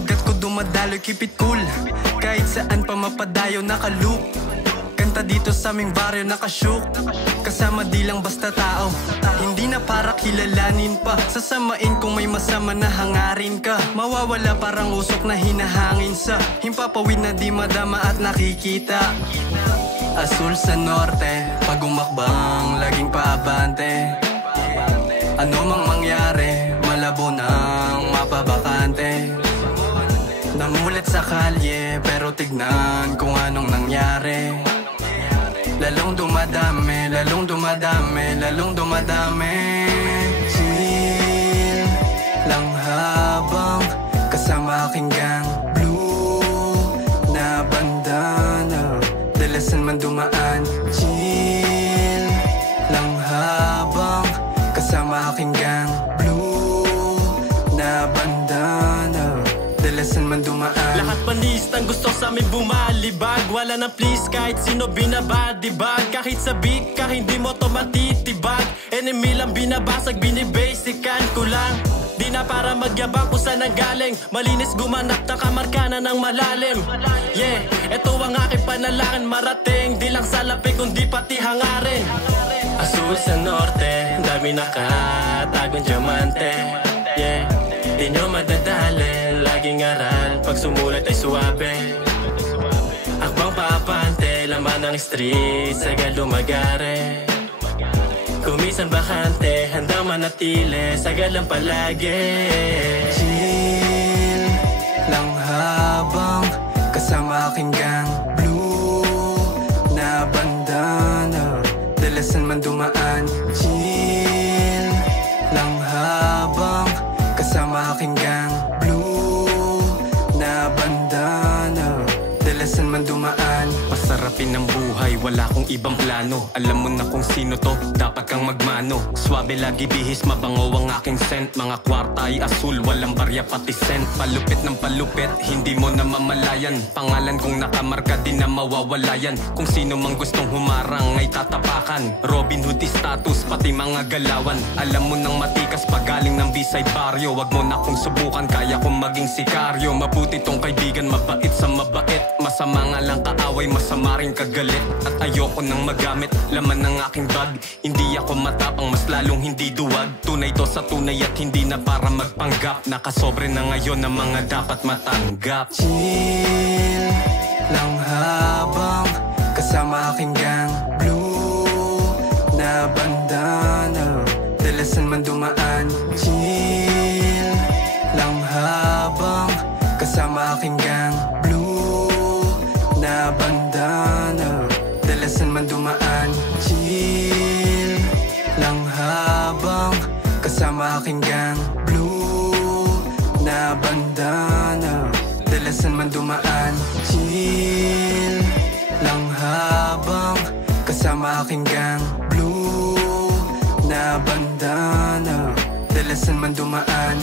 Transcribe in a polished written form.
ugat ko dumadaloy, keep it cool. Kahit saan pa mapadayo nakaloop. Kanta dito sa aming baryo nakashook. Kasama di lang basta tao, hindi na para kilalanin pa. Sasamain kung may masama na hangarin ka. Mawawala parang usok na hinahangin sa himpapawid na di madama at nakikita. Asul sa norte, pag umakbang laging paabante. Ano mang mangyari, malabo nang mapabakante. Namulat sa kalye, pero tignan kung anong nangyari. Lalong dumadami, lalong dumadami, lalong dumadami. Chill lang habang kasama aking gang. Blue na bandana, dalasan man dumaan. Chill lang habang kasama aking gang. Blue na bandana, dalasan man dumaan. Lahat panistang gusto sa amin bumalibag. Wala na please kahit sino binabadibag. Kahit sa beat ka hindi mo to matitibag. Enemy lang binabasag, binibasican ko lang. Di na para magyabang kung saan ang galing. Malinis gumanap na kamarkana ng malalim. Yeah, eto ang aking panalangin. Marating di lang sa lapi kundi pati hangarin. Asul sa norte, dami nakatagong diamante. Yeah, di nyo madadali, laging aral, pag sumulat ay suwabe. Akbang papante, laman ng street, sagal lumagare. Kumisan bakante, handang manatili, sagal lang palagi. Chill lang habang kasama aking gang. Blue na bandana, dalasan man dumaan. Chill lang habang kasama aking gang. Blue na bandana, dalasan man dumaan. Pasarapin ang buhay, wala kong ibang plano. Alam mo na kung sino to, dapat kang magmano. Swabe lagi bihis, mabango ang aking scent. Mga kwarta ay asul, walang barya pati cent. Palupit ng palupit, hindi mo na mamalayan. Pangalan kong nakamarka, di na mawawalayan. Kung sino mang gustong humarang ay tatapakan. Robin Hood status, pati mga galawan. Alam mo nang matikas pag galing ng Bisay baryo. Wag mo na kong subukan, kaya kong maging sikaryo. Mabuti tong kaibigan, mabait sa mabait. Masama nga lang kaaway, masama rin kagalit. At ayoko nang magamit laman ng aking bag. Hindi ako matapang, mas lalong hindi duwag. Tunay to sa tunay at hindi na para magpanggap. Nakasobre na ngayon ang mga dapat matanggap. Chill lang habang kasama aking gang. Blue na bandana, dalasan man dumaan. Chill lang habang kasama aking gang. Blue na bandana, dalasan man dumaan. Chill lang habang kasama aking gang. Blue na bandana, dalasan man dumaan. Chill lang habang kasama aking gang. Blue na bandana, dalasan man dumaan.